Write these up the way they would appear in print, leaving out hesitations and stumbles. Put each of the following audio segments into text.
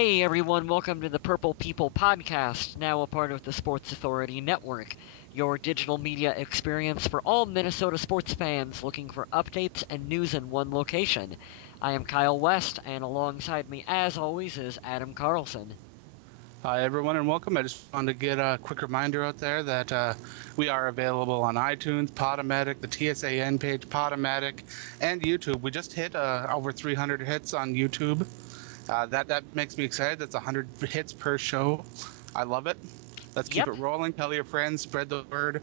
Hey everyone, welcome to the Purple People Podcast, now a part of the Sports Authority Network, your digital media experience for all Minnesota sports fans looking for updates and news in one location. I am Kyle West, and alongside me, as always, is Adam Carlson. Hi, everyone, and welcome. I just wanted to get a quick reminder out there that we are available on iTunes, Podomatic, the TSAN page, Podomatic, and YouTube. We just hit over 300 hits on YouTube. That makes me excited. That's 100 hits per show. I love it. Let's keep it rolling. Tell your friends, spread the word.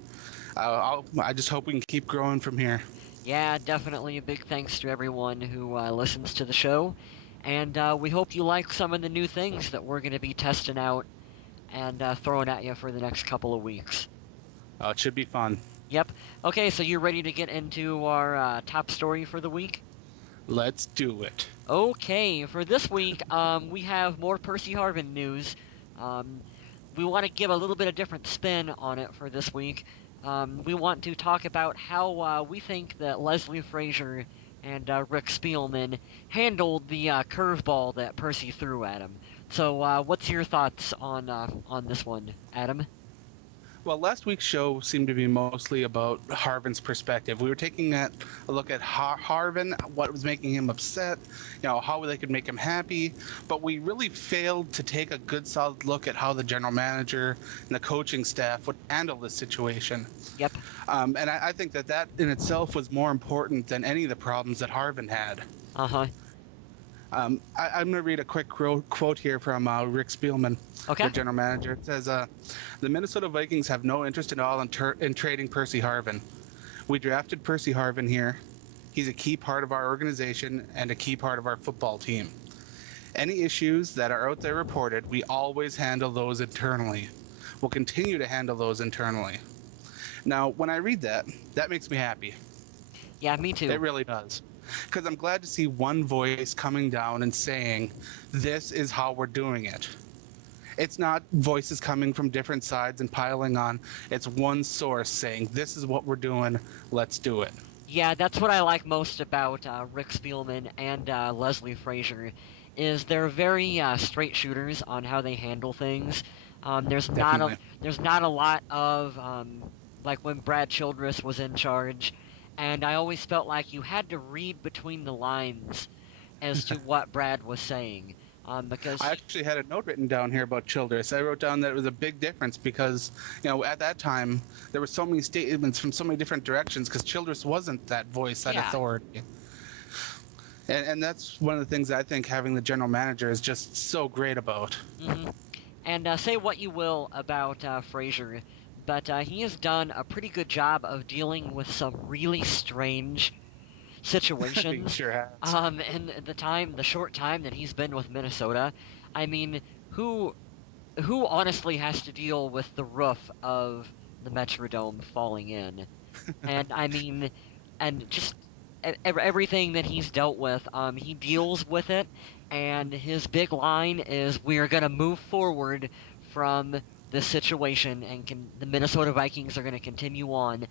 I just hope we can keep growing from here. Yeah, definitely a big thanks to everyone who listens to the show. And we hope you like some of the new things that we're going to be testing out and throwing at you for the next couple of weeks. It should be fun. Yep. Okay, so you ready to get into our top story for the week? Let's do it. Okay, for this week, we have more Percy Harvin news. We want to give a little bit of different spin on it for this week. We want to talk about how we think that Leslie Frazier and Rick Spielman handled the curveball that Percy threw at him. So, what's your thoughts on this one, Adam? Well, last week's show seemed to be mostly about Harvin's perspective. We were taking a look at Harvin, what was making him upset, how they could make him happy, but we really failed to take a good, solid look at how the general manager and the coaching staff would handle this situation. Yep. And I think that in itself was more important than any of the problems that Harvin had. Uh-huh. I'm going to read a quick quote here from Rick Spielman, the general manager. It says, the Minnesota Vikings have no interest at all in trading Percy Harvin. We drafted Percy Harvin here. He's a key part of our organization and a key part of our football team. Any issues that are out there reported, we always handle those internally. We'll continue to handle those internally. Now, when I read that, that makes me happy. Yeah, me too. It really does. Because I'm glad to see one voice coming down and saying, this is how we're doing it. It's not voices coming from different sides and piling on. It's one source saying, this is what we're doing, let's do it. Yeah, that's what I like most about Rick Spielman and Leslie Frazier, is they're very straight shooters on how they handle things. There's not a lot of, like when Brad Childress was in charge, and I always felt like you had to read between the lines as to what Brad was saying. Because I actually had a note written down here about Childress. I wrote down that it was a big difference because, at that time, there were so many statements from so many different directions because Childress wasn't that voice, that authority. And that's one of the things I think having the general manager is just so great about. Mm-hmm. And say what you will about Frazier, but he has done a pretty good job of dealing with some really strange situations. Sure has. In the short time that he's been with Minnesota. I mean, who honestly has to deal with the roof of the Metrodome falling in? And I mean, and just everything that he's dealt with, he deals with it, and his big line is, we are going to move forward from this situation, and the Minnesota Vikings are going to continue on.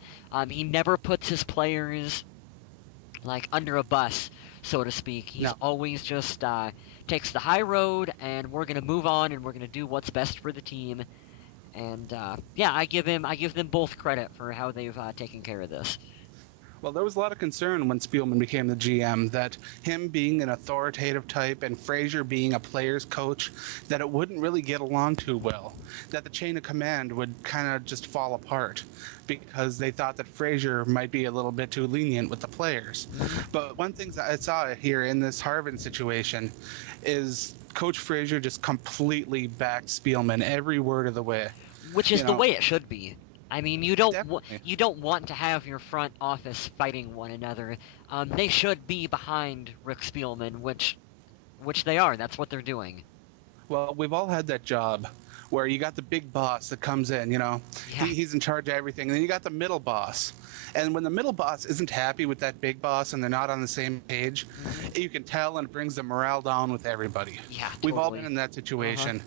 He never puts his players like under a bus, so to speak. He's always just takes the high road, and we're going to move on, and we're going to do what's best for the team. And I give them both credit for how they've taken care of this. Well, there was a lot of concern when Spielman became the GM that him being an authoritative type and Frazier being a player's coach, that it wouldn't really get along too well, that the chain of command would kind of just fall apart because they thought that Frazier might be a little bit too lenient with the players. But one thing that I saw here in this Harvin situation is Coach Frazier just completely backed Spielman every word of the way. Which is the way it should be. I mean, you don't want to have your front office fighting one another. They should be behind Rick Spielman, which they are. That's what they're doing. Well, we've all had that job where you got the big boss that comes in, he's in charge of everything. And then you got the middle boss. And when the middle boss isn't happy with that big boss and they're not on the same page, you can tell, and it brings the morale down with everybody. Yeah, totally. We've all been in that situation.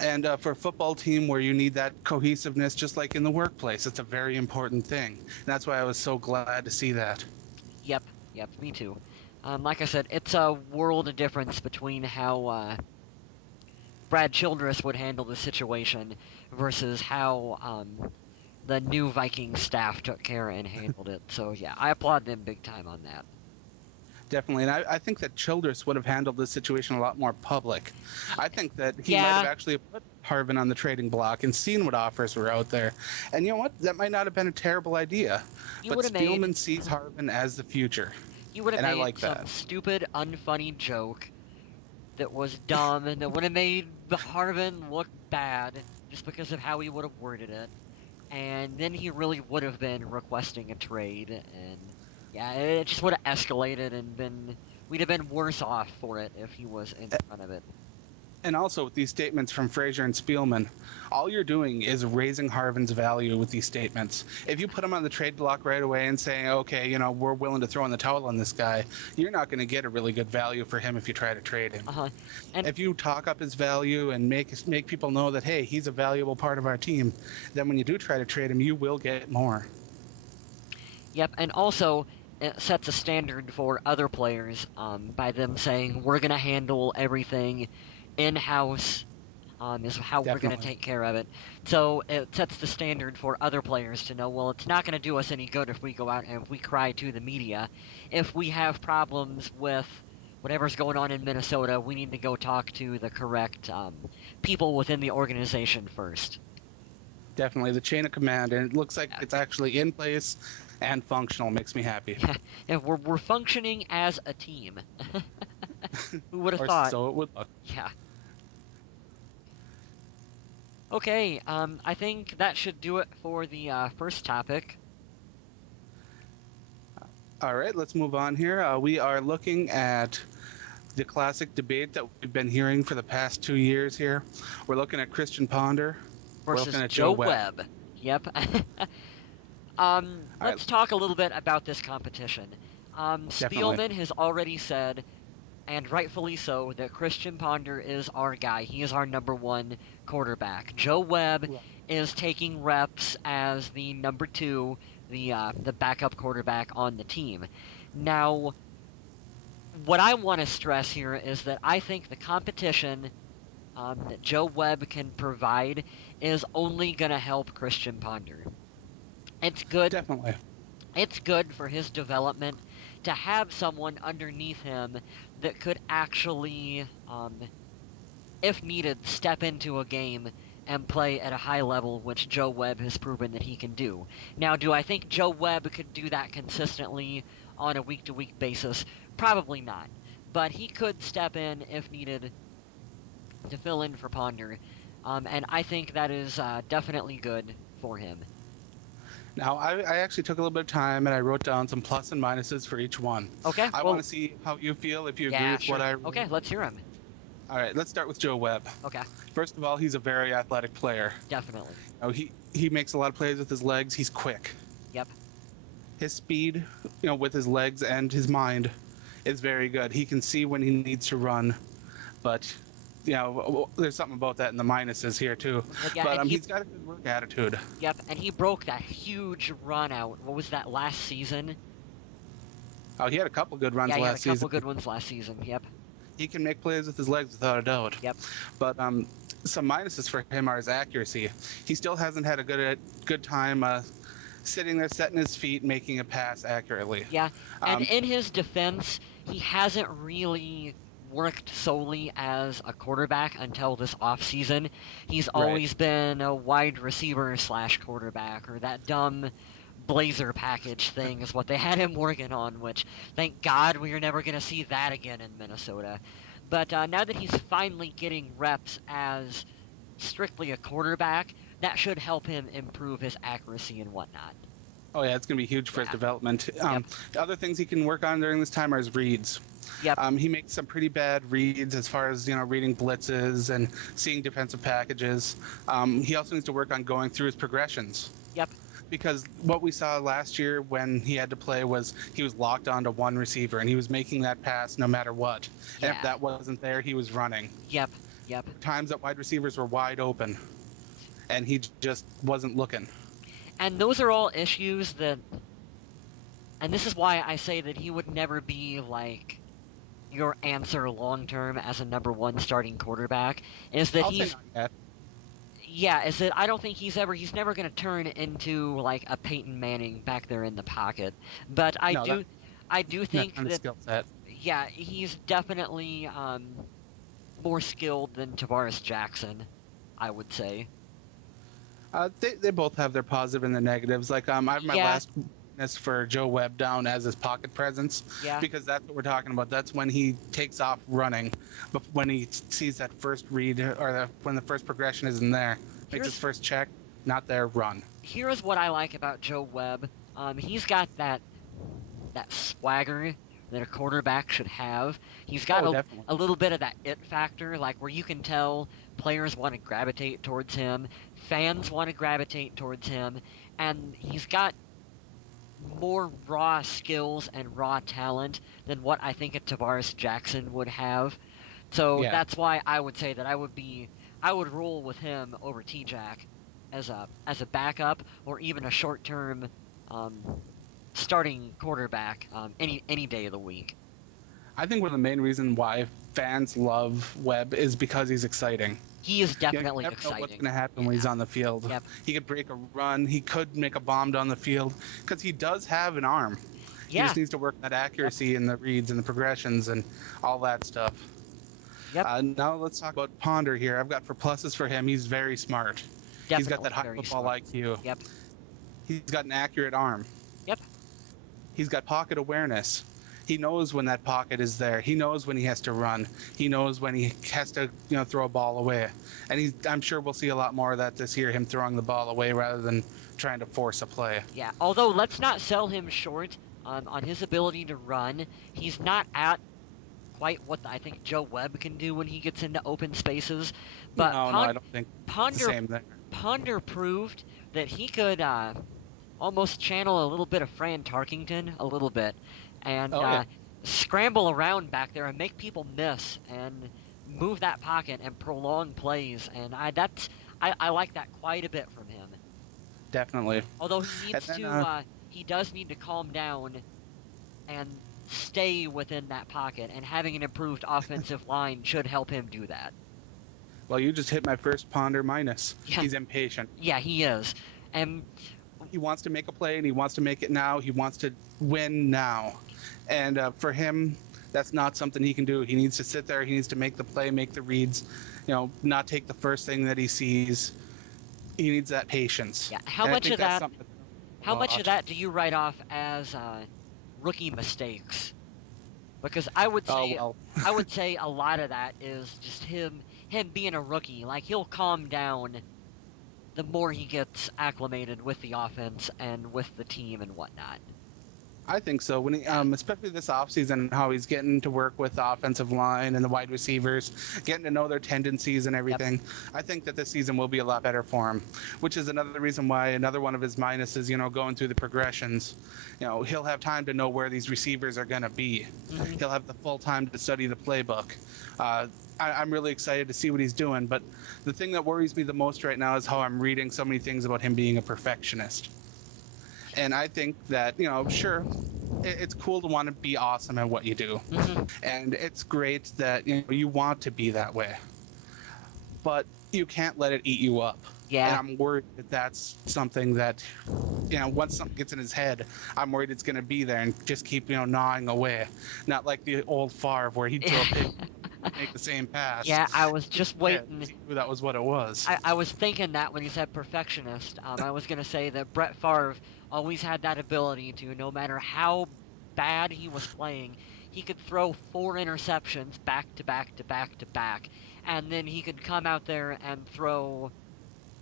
And for a football team where you need that cohesiveness, just like in the workplace, it's a very important thing. And that's why I was so glad to see that. Yep, me too. Like I said, it's a world of difference between how Brad Childress would handle the situation versus how the new Vikings staff took care and handled it. So yeah, I applaud them big time on that. Definitely, and I think that Childress would have handled this situation a lot more public. I think that he might have actually put Harvin on the trading block and seen what offers were out there. And you know what? That might not have been a terrible idea. But Spielman sees Harvin as the future. He would have made some stupid, unfunny joke that was dumb and that would have made Harvin look bad just because of how he would have worded it. And then he really would have been requesting a trade, and yeah, it just would have escalated and we'd have been worse off for it if he was in front of it. And also with these statements from Frazier and Spielman, all you're doing is raising Harvin's value with these statements. If you put him on the trade block right away and saying, okay, you know, we're willing to throw in the towel on this guy, you're not going to get a really good value for him if you try to trade him. And if you talk up his value and make people know that, hey, he's a valuable part of our team, then when you do try to trade him, you will get more. Yep, and also it sets a standard for other players by them saying, we're going to handle everything in-house, is how we're going to take care of it. So it sets the standard for other players to know, well, it's not going to do us any good if we go out and if we cry to the media. If we have problems with whatever's going on in Minnesota, we need to go talk to the correct people within the organization first. Definitely, the chain of command, and it looks like it's actually in place and functional. Makes me happy. Yeah, we're functioning as a team. Who would have thought? So it would look. Yeah. Okay, I think that should do it for the first topic. All right, let's move on here. We are looking at the classic debate that we've been hearing for the past 2 years here. We're looking at Christian Ponder versus Joe Webb. Yep. Let's talk a little bit about this competition. Spielman has already said, and rightfully so, that Christian Ponder is our guy. He is our number one quarterback. Joe Webb is taking reps as the number two, the backup quarterback on the team. Now, what I want to stress here is that I think the competition that Joe Webb can provide is only going to help Christian Ponder. It's good. Definitely. It's good for his development to have someone underneath him that could actually, if needed, step into a game and play at a high level, which Joe Webb has proven that he can do. Now, do I think Joe Webb could do that consistently on a week-to-week basis? Probably not. But he could step in, if needed, to fill in for Ponder. And I think that is definitely good for him. Now, I actually took a little bit of time and I wrote down some plus and minuses for each one. Okay. I want to see how you feel, if you agree with what I wrote. Okay, let's hear him. All right, let's start with Joe Webb. Okay. First of all, he's a very athletic player. Definitely. He makes a lot of plays with his legs. He's quick. Yep. His speed, with his legs and his mind, is very good. He can see when he needs to run, but there's something about that in the minuses here too. But he's got a good work attitude. Yep, and he broke that huge run out. What was that, last season? Oh, he had a couple good runs last season. Yeah, he had a couple good ones last season. Yep. He can make plays with his legs without a doubt. Yep. But some minuses for him are his accuracy. He still hasn't had a good time sitting there, setting his feet, making a pass accurately. Yeah, and in his defense, he hasn't really worked solely as a quarterback until this offseason. He's always been a wide receiver / quarterback, or that dumb Blazer package thing is what they had him working on, which, thank God, we are never going to see that again in Minnesota. But now that he's finally getting reps as strictly a quarterback, that should help him improve his accuracy and whatnot. Oh, yeah, it's going to be huge for his development. The other things he can work on during this time are his reads. Yep. He makes some pretty bad reads as far as, reading blitzes and seeing defensive packages. He also needs to work on going through his progressions. Yep. Because what we saw last year when he had to play was he was locked onto one receiver, and he was making that pass no matter what. Yeah. And if that wasn't there, he was running. Yep. Times that wide receivers were wide open, and he just wasn't looking. And those are all issues that... And this is why I say that he would never be, like, your answer long term as a number one starting quarterback is that I'll say not yet. yeah, is that I don't think he's never going to turn into like a Peyton Manning back there in the pocket. But No, I do that think kind of that skill set. yeah, he's definitely more skilled than Tavares Jackson, I would say. They both have their positive and their negatives. Like I have my Yeah, last witness for Joe Webb down as his pocket presence, yeah. because that's what we're talking about. That's when he takes off running, but when he sees that first read or when the first progression isn't there, makes his first check, not there, run. Here's what I like about Joe Webb. He's got that swagger that a quarterback should have. He's got Oh, definitely. a little bit of that it factor, like where you can tell players want to gravitate towards him, fans want to gravitate towards him, and he's got more raw skills and raw talent than what I think a Tavares Jackson would have. So Yeah. that's why I would say that I would roll with him over T-Jack as a backup or even a short-term um, starting quarterback any day of the week. I think one of the main reasons why fans love Webb is because he's exciting. He is definitely you never exciting. know what's going to happen when he's on the field. Yep. He could break a run. He could make a bomb down the field because he does have an arm. Yeah. He just needs to work that accuracy and the reads and the progressions and all that stuff. Yep. Now let's talk about Ponder here. I've got for pluses for him. He's very smart. Definitely he's got that high football smart. IQ. Yep. He's got an accurate arm. Yep. He's got pocket awareness. He knows when that pocket is there. He knows when he has to run. He knows when he has to, throw a ball away. And I'm sure we'll see a lot more of that this year, him throwing the ball away rather than trying to force a play. Yeah, although let's not sell him short on his ability to run. He's not at quite what I think Joe Webb can do when he gets into open spaces. But no, I don't think Ponder, it's the same there. Ponder proved that he could almost channel a little bit of Fran Tarkington a little bit and scramble around back there and make people miss and move that pocket and prolong plays. And I like that quite a bit from him. Definitely. Although he does need to calm down and stay within that pocket, and having an improved offensive line should help him do that. Well, you just hit my first Ponder minus. Yeah. He's impatient. Yeah, he is. And he wants to make a play, and he wants to make it now. He wants to win now. And for him, that's not something he can do. He needs to sit there. He needs to make the play, make the reads, not take the first thing that he sees. He needs that patience. Yeah. How much of that do you write off as rookie mistakes? Because I would say a lot of that is just him being a rookie. Like, he'll calm down the more he gets acclimated with the offense and with the team and whatnot. I think so. When he, especially this offseason, how he's getting to work with the offensive line and the wide receivers, getting to know their tendencies and everything. Yep. I think that this season will be a lot better for him, which is another reason why another one of his minuses, going through the progressions. He'll have time to know where these receivers are going to be. Mm-hmm. He'll have the full time to study the playbook. I'm really excited to see what he's doing, but the thing that worries me the most right now is how I'm reading so many things about him being a perfectionist. And I think that, sure, it's cool to want to be awesome at what you do. Mm-hmm. And it's great that, you want to be that way. But you can't let it eat you up. Yeah. And I'm worried that that's something that, once something gets in his head, I'm worried it's going to be there and just keep, gnawing away. Not like the old Favre where he'd throw a pig. Make the same pass. Yeah, I was just waiting. That was what it was. I was thinking that when you said perfectionist, I was going to say that Brett Favre always had that ability to, no matter how bad he was playing, he could throw 4 interceptions back to back to back to back, and then he could come out there and throw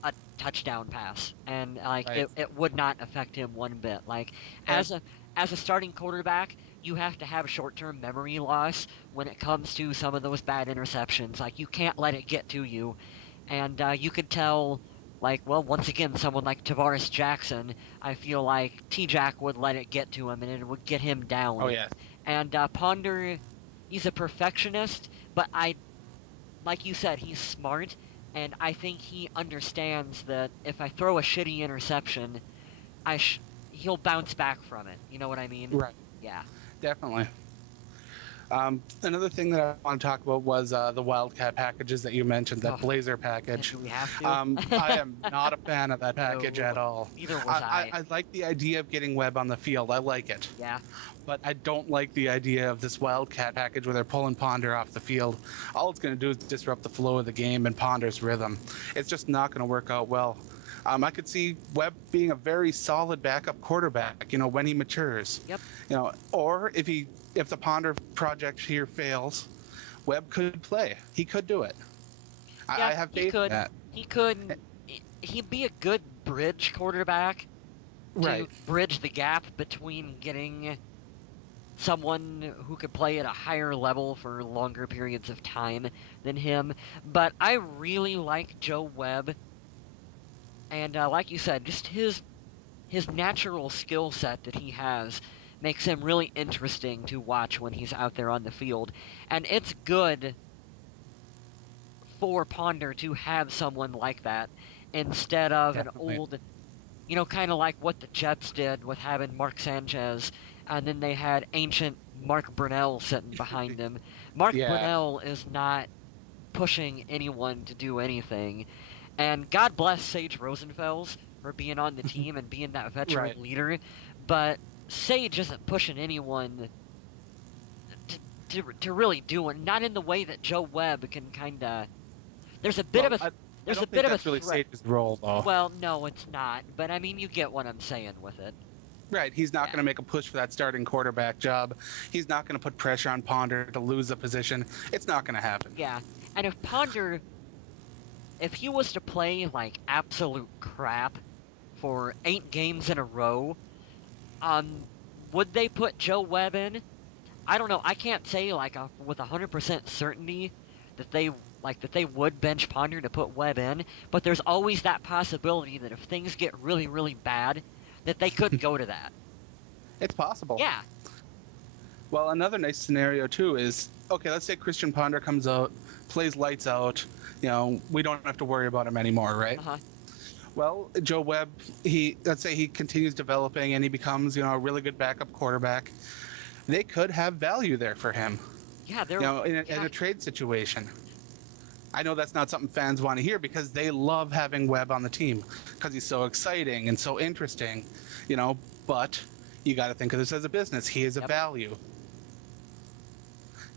a touchdown pass, and it would not affect him one bit. Like, as a starting quarterback, you have to have a short-term memory loss when it comes to some of those bad interceptions. Like, you can't let it get to you. And you could tell, once again, someone like Tavares Jackson, I feel like T-Jack would let it get to him, and it would get him down. Oh, yeah. And Ponder, he's a perfectionist, but like you said, he's smart, and I think he understands that if I throw a shitty interception, he'll bounce back from it. You know what I mean? Right. Yeah. Definitely. Another thing that I want to talk about was the Wildcat packages that you mentioned, that Oh, Blazer package. do we have to? I am not a fan of that package No, at all. neither was I. I like the idea of getting Webb on the field. I like it. Yeah. But I don't like the idea of this Wildcat package where they're pulling Ponder off the field. All it's going to do is disrupt the flow of the game and Ponder's rhythm. It's just not going to work out well. I could see Webb being a very solid backup quarterback, when he matures. Yep. Or if the Ponder project here fails, Webb could play. He could do it. Yeah, I have faith in that. He could. He'd be a good bridge quarterback to bridge the gap between getting someone who could play at a higher level for longer periods of time than him. But I really like Joe Webb. And like you said, just his natural skill set that he has makes him really interesting to watch when he's out there on the field. And it's good for Ponder to have someone like that instead of Definitely. an old, kind of like what the Jets did with having Mark Sanchez, and then they had ancient Mark Brunell sitting behind him. Mark Brunell is not pushing anyone to do anything. And God bless Sage Rosenfels for being on the team and being that veteran leader, but Sage isn't pushing anyone to really do it. Not in the way that Joe Webb can kind of. There's a bit of a really Sage's role, though. Well, no, it's not. But I mean, you get what I'm saying with it. Right, he's not going to make a push for that starting quarterback job. He's not going to put pressure on Ponder to lose the position. It's not going to happen. Yeah, and if he was to play like absolute crap for 8 games in a row, would they put Joe Webb in? I don't know. I can't say with 100% certainty that they would bench Ponder to put Webb in, but there's always that possibility that if things get really, really bad, that they could go to that. It's possible. Yeah. Well, another nice scenario too is, okay, let's say Christian Ponder comes out, plays lights out, we don't have to worry about him anymore, right? Uh-huh. Well, Joe Webb, let's say he continues developing and he becomes, a really good backup quarterback. They could have value there for him. Yeah, in a trade situation. I know that's not something fans want to hear because they love having Webb on the team because he's so exciting and so interesting, but you got to think of this as a business. He is a value.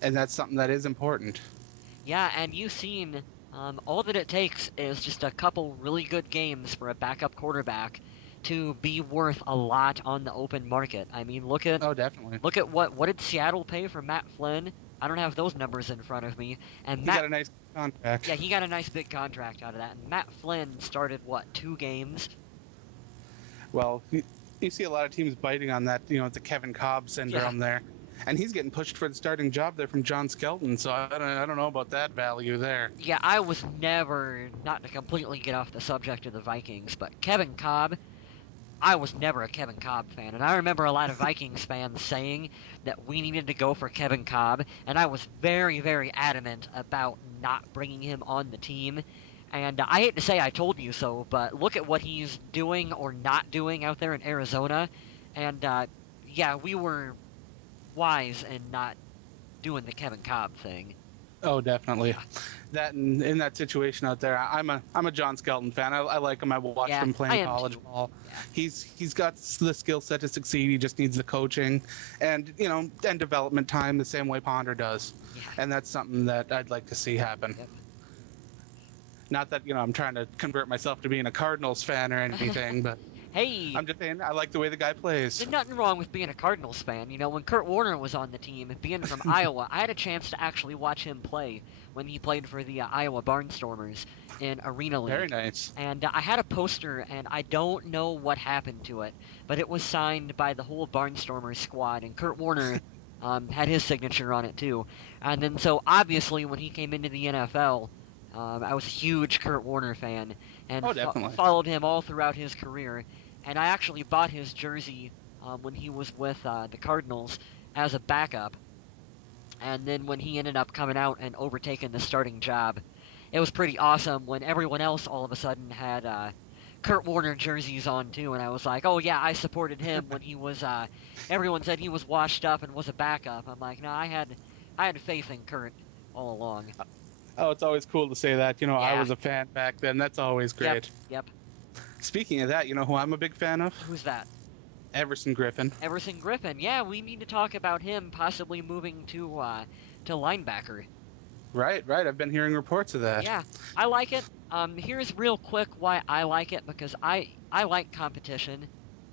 And that's something that is important. Yeah, and you've seen all that it takes is just a couple really good games for a backup quarterback to be worth a lot on the open market. I mean, definitely. Look at what did Seattle pay for Matt Flynn? I don't have those numbers in front of me. And he got a nice contract. Yeah, he got a nice big contract out of that. And Matt Flynn started 2 games? Well, you see a lot of teams biting on that, the Kevin Cobb syndrome there. And he's getting pushed for the starting job there from John Skelton, so I don't know about that value there. Yeah, I was never, not to completely get off the subject of the Vikings, but Kevin Cobb, I was never a Kevin Cobb fan. And I remember a lot of Vikings fans saying that we needed to go for Kevin Cobb, and I was very, very adamant about not bringing him on the team. And I hate to say I told you so, but look at what he's doing or not doing out there in Arizona. And, we were wise in not doing the Kevin Cobb thing. Oh, definitely. That in that situation out there, I'm a John Skelton fan. I like him. I watched him playing college ball. Yeah. He's got the skill set to succeed. He just needs the coaching and and development time the same way Ponder does. Yeah. And that's something that I'd like to see happen. Yep. Not that I'm trying to convert myself to being a Cardinals fan or anything, but hey, I'm just saying I like the way the guy plays. There's nothing wrong with being a Cardinals fan. When Kurt Warner was on the team, being from Iowa, I had a chance to actually watch him play when he played for the Iowa Barnstormers in Arena League. Very nice. And I had a poster, and I don't know what happened to it, but it was signed by the whole Barnstormers squad, and Kurt Warner had his signature on it too. And then so obviously when he came into the NFL, I was a huge Kurt Warner fan and followed him all throughout his career. And I actually bought his jersey when he was with the Cardinals as a backup. And then when he ended up coming out and overtaking the starting job, it was pretty awesome when everyone else all of a sudden had Kurt Warner jerseys on too. And I was like, oh yeah, I supported him when he was, everyone said he was washed up and was a backup. I'm like, no, I had I had faith in Kurt all along. Oh, it's always cool to say that. Yeah. I was a fan back then. That's always great. Yep. Speaking of that, you know who I'm a big fan of? Who's that? Everson Griffen. Everson Griffen. Yeah, we need to talk about him possibly moving to linebacker. Right. I've been hearing reports of that. Yeah, I like it. Here's real quick why I like it, because I like competition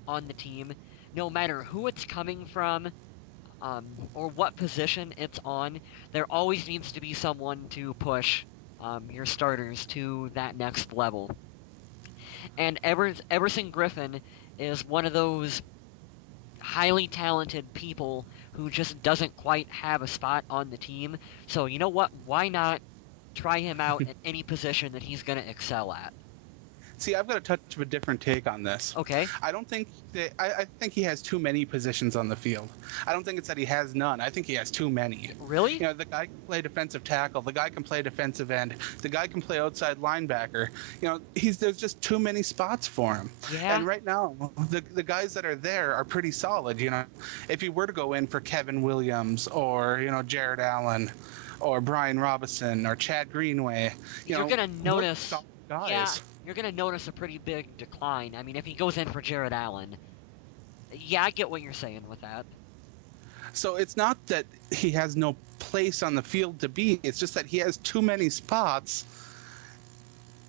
on the team, no matter who it's coming from, or what position it's on. There always needs to be someone to push your starters to that next level. And Everson Griffen is one of those highly talented people who just doesn't quite have a spot on the team. So you know what? Why not try him out at any position that he's going to excel at? See, I've got a touch of a different take on this. Okay. I don't think that I think he has too many positions on the field. I don't think it's that he has none. I think he has too many. Really? The guy can play defensive tackle. The guy can play defensive end. The guy can play outside linebacker. There's just too many spots for him. Yeah. And right now, the guys that are there are pretty solid. If you were to go in for Kevin Williams or Jared Allen, or Brian Robinson or Chad Greenway, you're gonna notice. Guys. Yeah. You're going to notice a pretty big decline. I mean, if he goes in for Jared Allen, yeah, I get what you're saying with that. So it's not that he has no place on the field to be. It's just that he has too many spots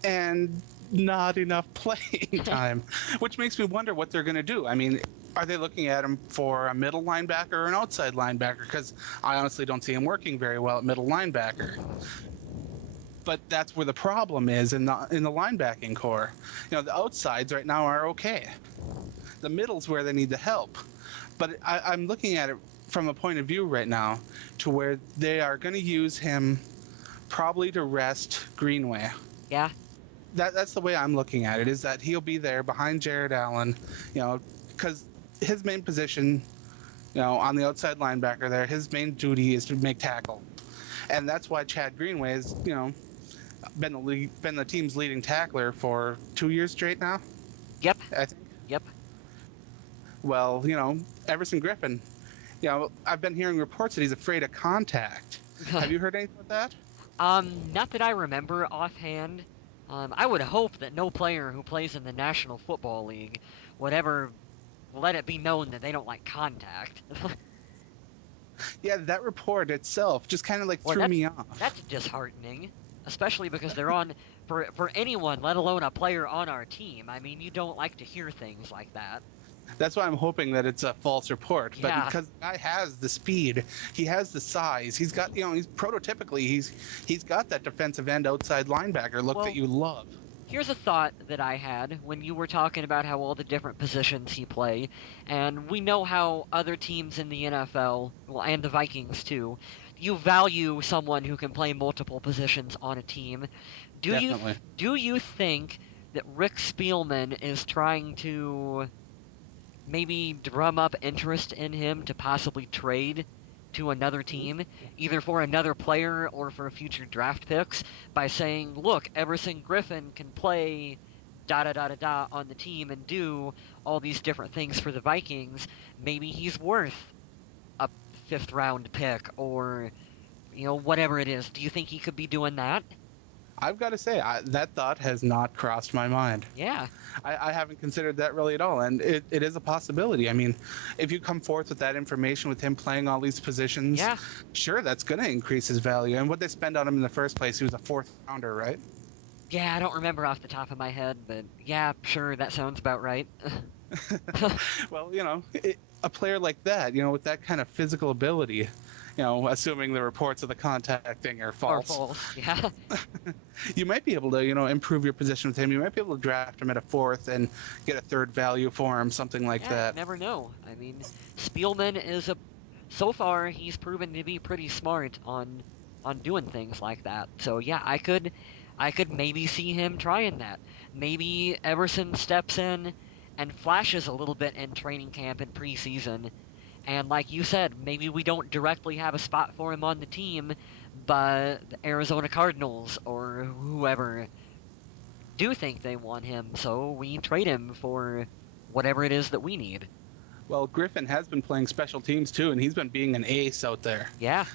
and not enough playing time, which makes me wonder what they're going to do. I mean, are they looking at him for a middle linebacker or an outside linebacker? Because I honestly don't see him working very well at middle linebacker. But that's where the problem is in the linebacking core. The outsides right now are okay. The middle's where they need the help. But I'm looking at it from a point of view right now to where they are going to use him probably to rest Greenway. Yeah. That's the way I'm looking at it, is that he'll be there behind Jared Allen, because his main position, on the outside linebacker there, his main duty is to make tackle. And that's why Chad Greenway is, been the team's leading tackler for 2 years straight now. Yep. I think. Yep. Well, Everson Griffen, I've been hearing reports that he's afraid of contact. Have you heard anything about that? Not that I remember offhand. I would hope that no player who plays in the National Football League would ever let it be known that they don't like contact. Yeah, that report itself just kind of threw me off. That's disheartening. Especially because they're on, for anyone, let alone a player on our team. I mean, you don't like to hear things like that. That's why I'm hoping that it's a false report. But yeah. Because the guy has the speed, he has the size, he's got, he's prototypically, he's got that defensive end outside linebacker look that you love. Here's a thought that I had when you were talking about how all the different positions he play, and we know how other teams in the NFL, well, and the Vikings too, you value someone who can play multiple positions on a team. Definitely. Do you think that Rick Spielman is trying to maybe drum up interest in him to possibly trade to another team, either for another player or for future draft picks, by saying, look, Everson Griffen can play da-da-da-da-da on the team and do all these different things for the Vikings. Maybe he's worth a 5th round pick or, whatever it is. Do you think he could be doing that? I've got to say, that thought has not crossed my mind. Yeah. I haven't considered that really at all, and it is a possibility. I mean, if you come forth with that information with him playing all these positions, yeah, sure, that's going to increase his value. And what they spend on him in the first place, he was a 4th rounder, right? Yeah, I don't remember off the top of my head, but yeah, sure, that sounds about right. Well, a player like that, with that kind of physical ability, assuming the reports of the contact thing are false. Or false, yeah. You might be able to, improve your position with him. You might be able to draft him at a 4th and get a 3rd value for him, something like that. You never know. I mean, Spielman is so far he's proven to be pretty smart on doing things like that. So yeah, I could maybe see him trying that. Maybe Everson steps in and flashes a little bit in training camp and preseason. And like you said, maybe we don't directly have a spot for him on the team, but the Arizona Cardinals or whoever do think they want him, so we trade him for whatever it is that we need. Well, Griffen has been playing special teams too, and he's been being an ace out there. Yeah.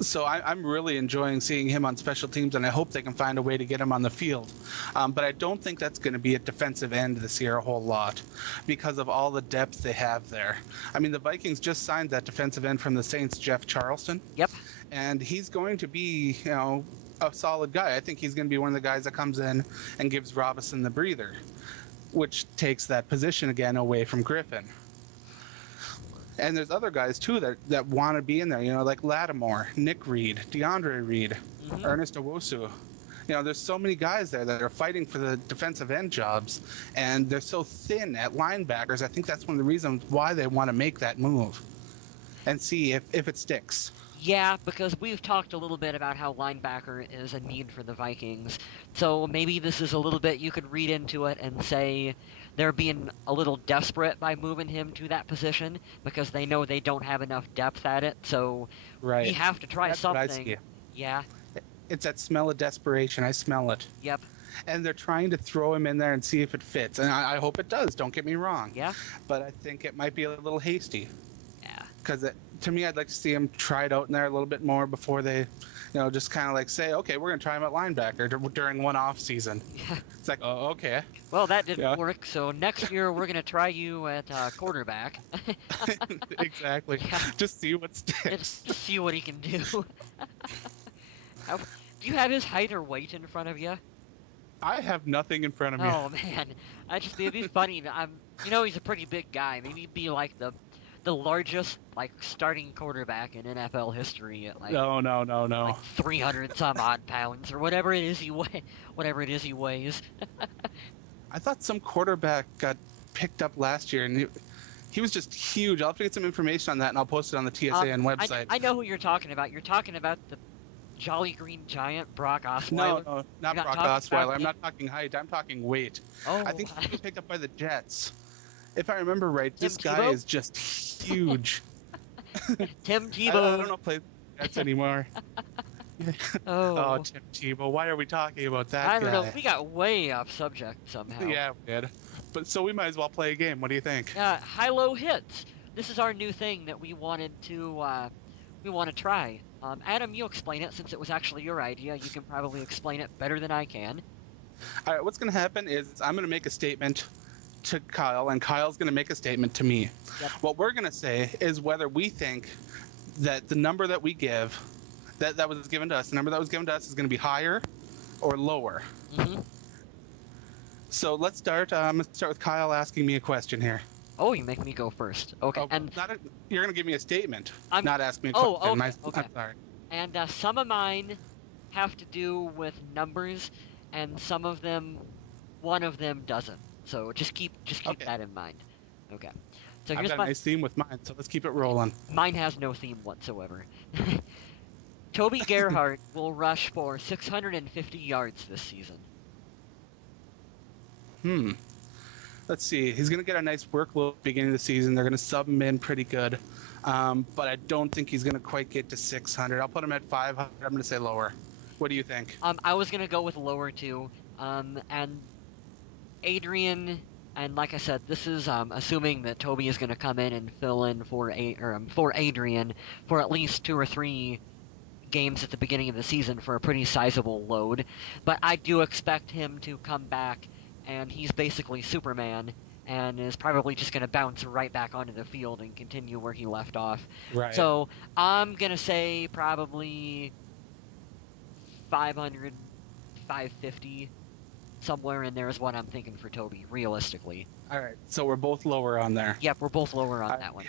So I'm really enjoying seeing him on special teams, and I hope they can find a way to get him on the field. But I don't think that's going to be at defensive end this year a whole lot because of all the depth they have there. I mean, the Vikings just signed that defensive end from the Saints, Jeff Charleston. Yep. And he's going to be, a solid guy. I think he's going to be one of the guys that comes in and gives Robinson the breather, which takes that position again away from Griffen. And there's other guys too that want to be in there, like Lattimore, Nick Reed, DeAndre Reed, Ernest Owusu. There's so many guys there that are fighting for the defensive end jobs, and they're so thin at linebackers. I think that's one of the reasons why they want to make that move and see if it sticks. Yeah, because we've talked a little bit about how linebacker is a need for the Vikings. So maybe this is a little bit you could read into it and say they're being a little desperate by moving him to that position because they know they don't have enough depth at it. So we have to try something. Yeah. It's that smell of desperation. I smell it. Yep. And they're trying to throw him in there and see if it fits. And I hope it does. Don't get me wrong. Yeah. But I think it might be a little hasty. Yeah. Because to me, I'd like to see him try it out in there a little bit more before they, just kind of like say, okay, we're going to try him at linebacker during one off season. Yeah. It's like, oh, okay. Well, that didn't work. So next year we're going to try you at quarterback. Exactly. Yeah. Just see what sticks. Just see what he can do. Do you have his height or weight in front of you? I have nothing in front of me. Oh man, it'd be funny. He's a pretty big guy. Maybe he'd be like the largest starting quarterback in NFL history at no, like 300 some odd pounds or whatever it is he weighs. I thought some quarterback got picked up last year and he was just huge. I'll have to get some information on that and I'll post it on the TSAN website. I know who you're talking about. You're talking about the Jolly Green Giant, Brock Osweiler. No, not Brock Osweiler. I'm not talking height. I'm talking weight. Oh. I think he was picked up by the Jets. If I remember right, this guy is just huge. Tim Tebow. I don't know play Jets anymore. Oh, Tim Tebow. Why are we talking about that guy? I don't know. We got way off subject somehow. Yeah, we did. But so we might as well play a game. What do you think? High-low hits. This is our new thing that we want to try. Adam, you explain it since it was actually your idea. You can probably explain it better than I can. All right, what's going to happen is I'm going to make a statement to Kyle, and Kyle's going to make a statement to me. Yep. What we're going to say is whether we think that the number that we give, that was given to us, the number that was given to us is going to be higher or lower. Mm-hmm. So let's start. I'm going to start with Kyle asking me a question here. Oh, you make me go first. Okay. You're going to give me a statement, not ask me a question. Okay. I'm sorry. And some of mine have to do with numbers, and one of them doesn't. So just keep that in mind. Okay. So I've got a nice theme with mine, so let's keep it rolling. Mine has no theme whatsoever. Toby Gerhart will rush for 650 yards this season. Let's see. He's going to get a nice workload beginning of the season. They're going to sub him in pretty good. But I don't think he's going to quite get to 600. I'll put him at 500. I'm going to say lower. What do you think? I was going to go with lower too. And Adrian, and like I said, this is assuming that Toby is going to come in and fill in for Adrian for at least 2 or 3 games at the beginning of the season for a pretty sizable load. But I do expect him to come back, and he's basically Superman, and is probably just going to bounce right back onto the field and continue where he left off. Right. So I'm going to say probably 500, 550. Somewhere in there is what I'm thinking for Toby, realistically. All right, so we're both lower on there. Yep, we're both lower on that one.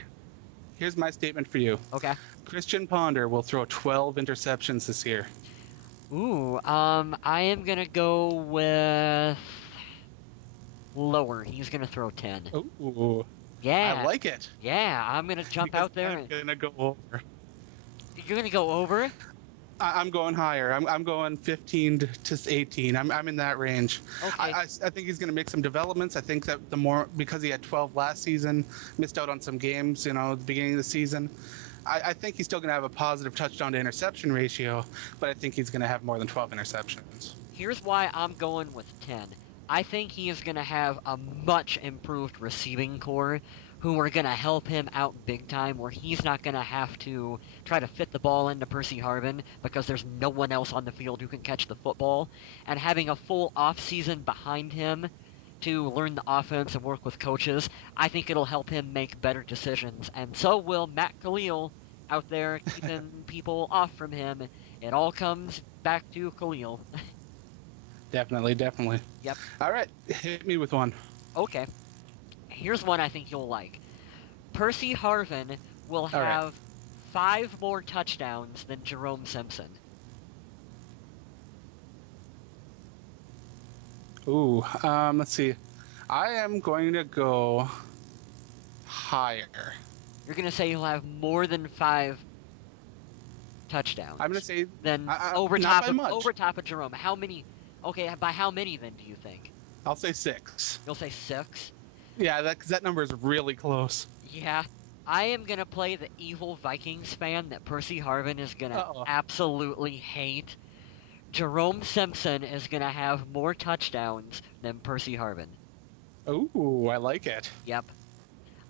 Here's my statement for you. Okay. Christian Ponder will throw 12 interceptions this year. Ooh, I am going to go with lower. He's going to throw 10. Ooh. Yeah. I like it. Yeah, I'm going to jump out there. I'm going to go over. You're going to go over? I'm going higher. I'm going 15 to 18. I'm in that range. Okay. I think he's going to make some developments. I think that because he had 12 last season, missed out on some games, at the beginning of the season. I think he's still going to have a positive touchdown to interception ratio, but I think he's going to have more than 12 interceptions. Here's why I'm going with 10. I think he is going to have a much improved receiving core who are going to help him out big time, where he's not going to have to try to fit the ball into Percy Harvin because there's no one else on the field who can catch the football. And having a full offseason behind him to learn the offense and work with coaches, I think it'll help him make better decisions. And so will Matt Khalil out there keeping people off from him. It all comes back to Khalil. Definitely, definitely. Yep. All right, hit me with one. Okay. Here's one I think you'll like. Percy Harvin will have 5 more touchdowns than Jerome Simpson. Ooh, let's see. I am going to go higher. You're going to say he'll have more than 5 touchdowns. I'm going to say then over top of Jerome. How many? Okay, by how many then do you think? I'll say 6. You'll say 6? Yeah, because that number is really close. Yeah. I am going to play the evil Vikings fan that Percy Harvin is going to absolutely hate. Jerome Simpson is going to have more touchdowns than Percy Harvin. Ooh, I like it. Yep.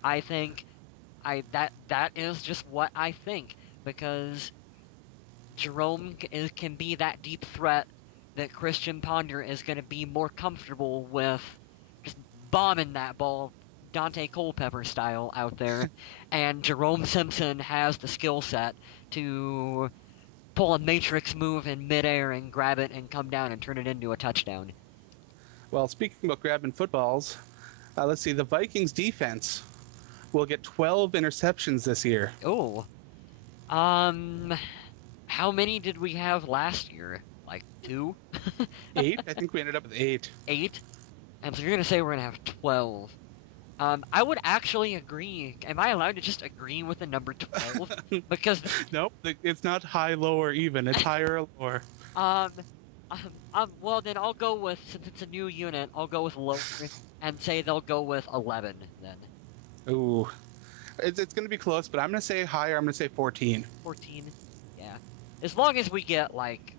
I think that is just what I think, because Jerome can be that deep threat that Christian Ponder is going to be more comfortable with just bombing that ball Dante Culpepper style out there. And Jerome Simpson has the skill set to pull a matrix move in midair and grab it and come down and turn it into a touchdown. Well, speaking about grabbing footballs, let's see, the Vikings defense will get 12 interceptions this year. Oh. How many did we have last year? Like 2? 8? I think we ended up with 8. 8? And so you're going to say we're going to have 12. I would actually agree. Am I allowed to just agree with the number 12? Because nope, it's not high, low, or even. It's higher or lower. Well, then I'll go with, since it's a new unit, I'll go with lower and say they'll go with 11 then. Ooh. It's going to be close, but I'm going to say higher. I'm going to say 14. 14? Yeah. As long as we get, like,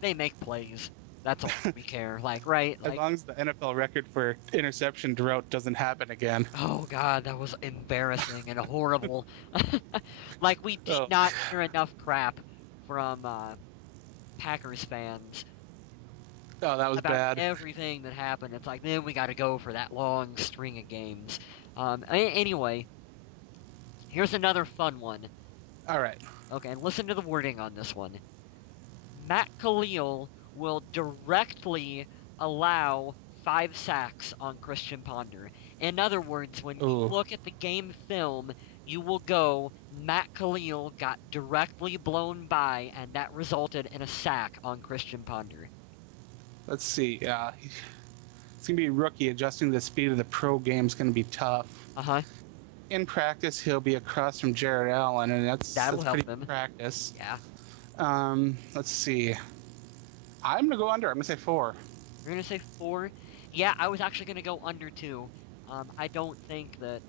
they make plays. That's all we care, right? As long as the NFL record for interception drought doesn't happen again. Oh, God, that was embarrassing and horrible. Like, we did not hear enough crap from Packers fans. Oh, that was about bad. Everything that happened. It's like, then we got to go for that long string of games. Anyway, here's another fun one. All right. Okay, and listen to the wording on this one. Matt Khalil will directly allow 5 sacks on Christian Ponder. In other words, when you look at the game film, you will go, Matt Khalil got directly blown by, and that resulted in a sack on Christian Ponder. Let's see. It's going to be a rookie. Adjusting the speed of the pro game is going to be tough. Uh-huh. In practice, he'll be across from Jared Allen, and that'll help pretty him. Practice. Yeah. Let's see. I'm going to go under. I'm going to say 4. You're going to say 4? Yeah, I was actually going to go under 2. I don't think that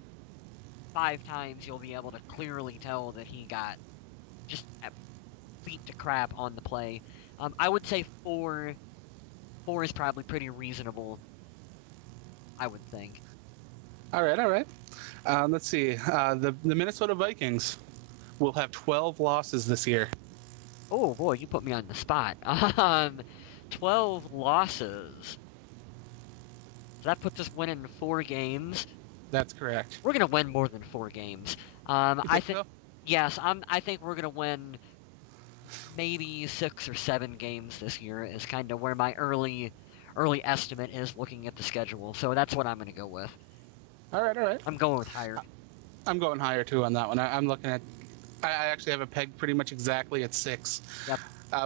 5 times you'll be able to clearly tell that he got just beat to crap on the play. I would say 4. 4 is probably pretty reasonable, I would think. All right. Let's see. The Minnesota Vikings will have 12 losses this year. Oh, boy, you put me on the spot. 12 losses. That puts us winning 4 games. That's correct. We're going to win more than 4 games. I think, yes, I think we're going to win maybe 6 or 7 games this year is kind of where my early estimate is looking at the schedule. So that's what I'm going to go with. All right. I'm going with higher. I'm going higher, too, on that one. I'm looking at... I actually have a peg pretty much exactly at 6. Yep.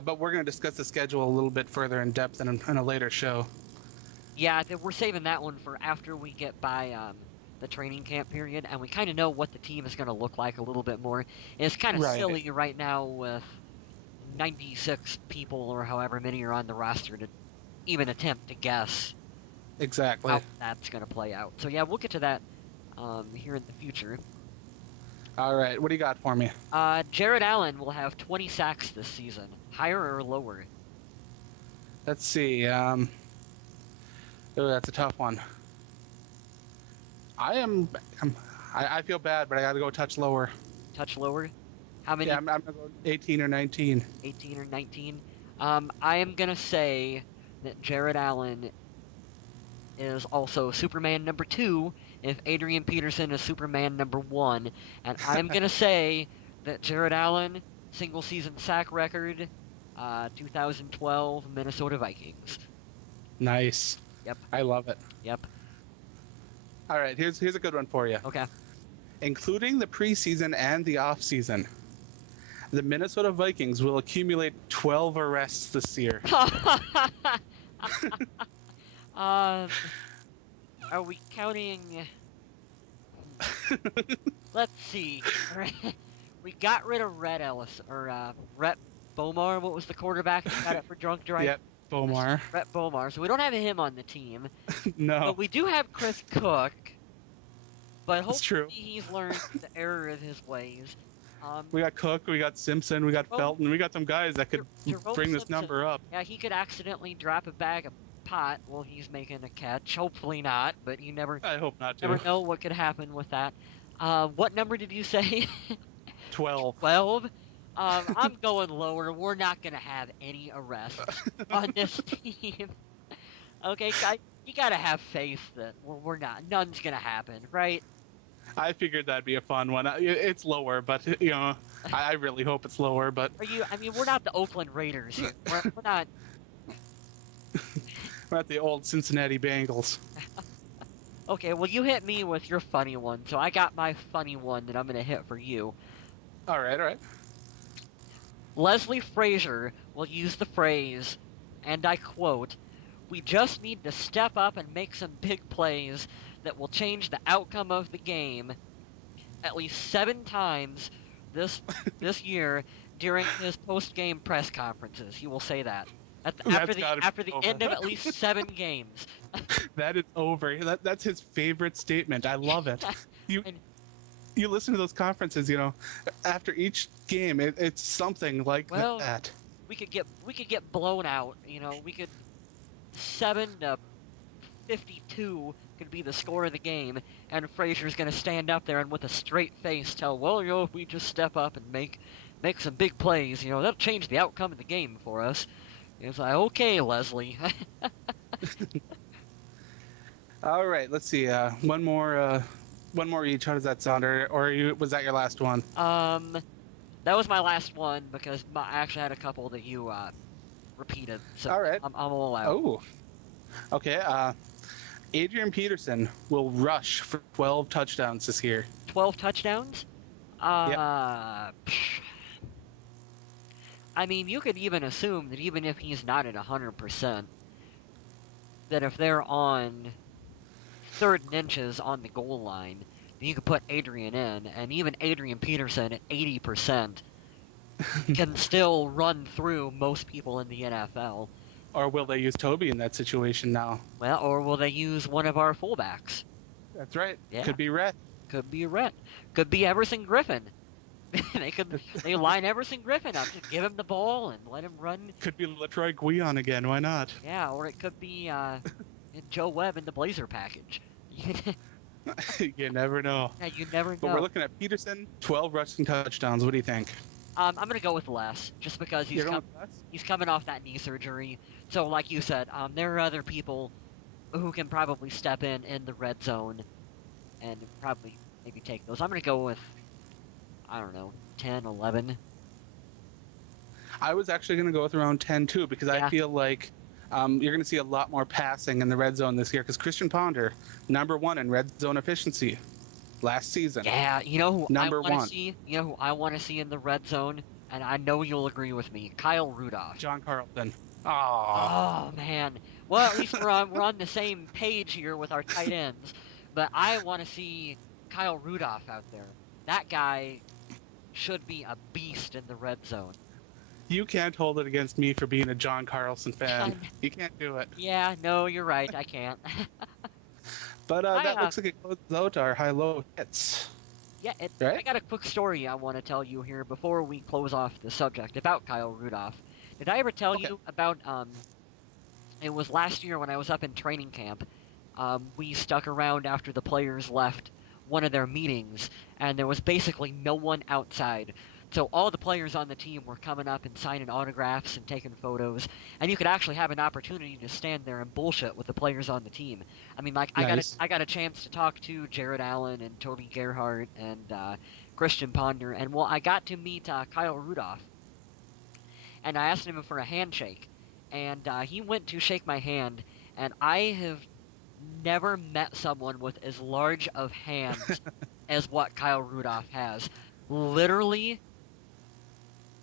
But we're going to discuss the schedule a little bit further in depth in a later show. Yeah, we're saving that one for after we get by the training camp period, and we kind of know what the team is going to look like a little bit more. And it's kind of silly right now with 96 people or however many are on the roster to even attempt to guess exactly how that's going to play out. So yeah, we'll get to that here in the future. All right, what do you got for me? Jared Allen will have 20 sacks this season. Higher or lower? Let's see. Oh, that's a tough one. I am. I feel bad, but I got to go a touch lower. Touch lower? How many? Yeah, I'm gonna go 18 or 19. 18 or 19? I am gonna say that Jared Allen is also Superman number 2 if Adrian Peterson is Superman number 1. And I'm going to say that Jared Allen, single season sack record, 2012 Minnesota Vikings. Nice. Yep. I love it. Yep. All right, here's a good one for you. Okay. Including the preseason and the offseason, the Minnesota Vikings will accumulate 12 arrests this year. Are we counting? Let's see. We got rid of Rhett Bomar. What was the quarterback who got it for drunk driving? Yep, Bomar. Rhett Bomar. So we don't have him on the team. No. But we do have Chris Cook. But That's hopefully true. he's learned the error of his ways. We got Cook, we got Simpson, we got Felton, we got some guys that could bring this Simpson, number up. Yeah, he could accidentally drop a bag of pot while he's making a catch. Hopefully not, but you never. I hope not to. Never know what could happen with that. What number did you say? 12. 12. I'm going lower. We're not gonna have any arrests on this team. Okay, you gotta have faith that we're not. None's gonna happen, right? I figured that'd be a fun one. It's lower, but I really hope it's lower. But I mean, we're not the Oakland Raiders here. We're not. We're at the old Cincinnati Bengals. Okay, well, you hit me with your funny one, so I got my funny one that I'm gonna hit for you. All right. Leslie Frazier will use the phrase, and I quote, "We just need to step up and make some big plays that will change the outcome of the game," at least 7 times this year during his post-game press conferences. He will say that after the end of at least 7 games. That is over. That's his favorite statement. I love it. You listen to those conferences, after each game, it's something like that. We could get blown out. We could 7-52 could be the score of the game, and Frazier's gonna stand up there and with a straight face tell, well, if we just step up and make some big plays, that'll change the outcome of the game for us. It's like, okay, Leslie. All right, let's see. One more each. How does that sound? Or was that your last one? That was my last one because I actually had a couple that you repeated. So all right. I'm all out. Oh. Okay. Adrian Peterson will rush for 12 touchdowns this year. 12 touchdowns? Yep. I mean, you could even assume that even if he's not at 100%, that if they're on 3rd and inches on the goal line, then you could put Adrian in, and even Adrian Peterson at 80% can still run through most people in the NFL. Or will they use Toby in that situation now? Well, or will they use one of our fullbacks? That's right. Yeah. Could be Rhett. Could be Rhett. Could be Everson Griffen. They line Everson Griffen up, just give him the ball and let him run. Could be Latroy Guion again. Why not? Yeah, or it could be Joe Webb in the Blazer package. You never know. Yeah, you never know. But we're looking at Peterson, 12 rushing touchdowns. What do you think? I'm gonna go with less, just because he's coming off that knee surgery. So, like you said, there are other people who can probably step in the red zone and probably maybe take those. I'm gonna go with, I don't know, 10, 11. I was actually gonna go with around 10 too, because I feel like you're gonna see a lot more passing in the red zone this year. Because Christian Ponder, #1 in red zone efficiency last season. Yeah, you know who number I want one. to see? You know who I want to see in the red zone? And I know you'll agree with me. Kyle Rudolph. John Carlton. Oh man. Well, at least we're on the same page here with our tight ends. But I want to see Kyle Rudolph out there. That guy should be a beast in the red zone. You can't hold it against me for being a John Carlson fan. You can't do it. Yeah, no, you're right. I can't. But that looks like it closes out our high-low hits. Yeah, right? I got a quick story I want to tell you here before we close off the subject about Kyle Rudolph. Did I ever tell you about It was last year when I was up in training camp. We stuck around after the players left one of their meetings, and there was basically no one outside. So all the players on the team were coming up and signing autographs and taking photos, and you could actually have an opportunity to stand there and bullshit with the players on the team. I mean, like Nice. I got a chance to talk to Jared Allen and Toby Gerhardt and Christian Ponder, and well, I got to meet Kyle Rudolph, and I asked him for a handshake, and he went to shake my hand, and I have never met someone with as large of hands as what Kyle Rudolph has. Literally,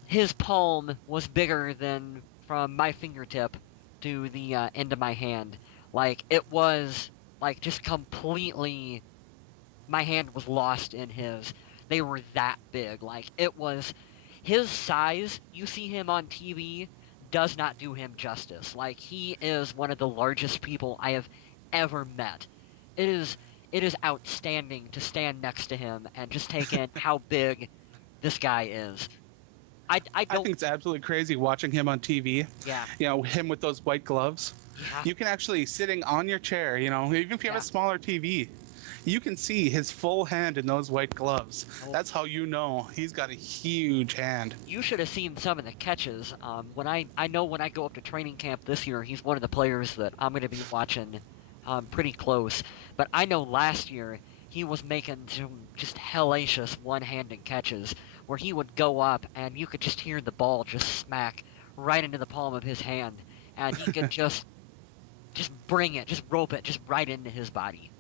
his palm was bigger than from my fingertip to the end of my hand. Like, it was, like, just completely, my hand was lost in his. They were that big. Like, it was, his size, you see him on TV, does not do him justice. Like, he is one of the largest people I have ever met. It is outstanding to stand next to him and just take in how big this guy is. I I don't. think it's absolutely crazy watching him on TV. Yeah. You know, him with those white gloves. Yeah. You can actually sitting on your chair. You know, even if you have a smaller TV, you can see his full hand in those white gloves. Oh. That's how you know he's got a huge hand. You should have seen some of the catches. When I know when I go up to training camp this year, he's one of the players that I'm going to be watching pretty close. But I know last year he was making some just hellacious one-handed catches where he would go up and you could just hear the ball just smack right into the palm of his hand, and he could just bring it, just rope it, just right into his body.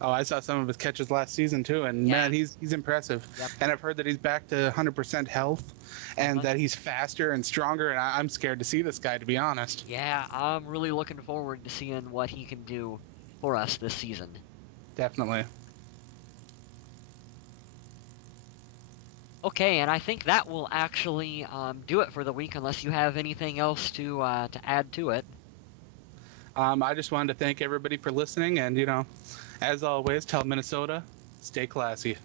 Oh, I saw some of his catches last season too, and man, he's impressive. Yep. And I've heard that he's back to 100% health, and that he's faster and stronger. And I'm scared to see this guy, to be honest. Yeah, I'm really looking forward to seeing what he can do for us this season. Definitely. Okay, and I think that will actually do it for the week, unless you have anything else to add to it. I just wanted to thank everybody for listening, and as always, tell Minnesota, stay classy.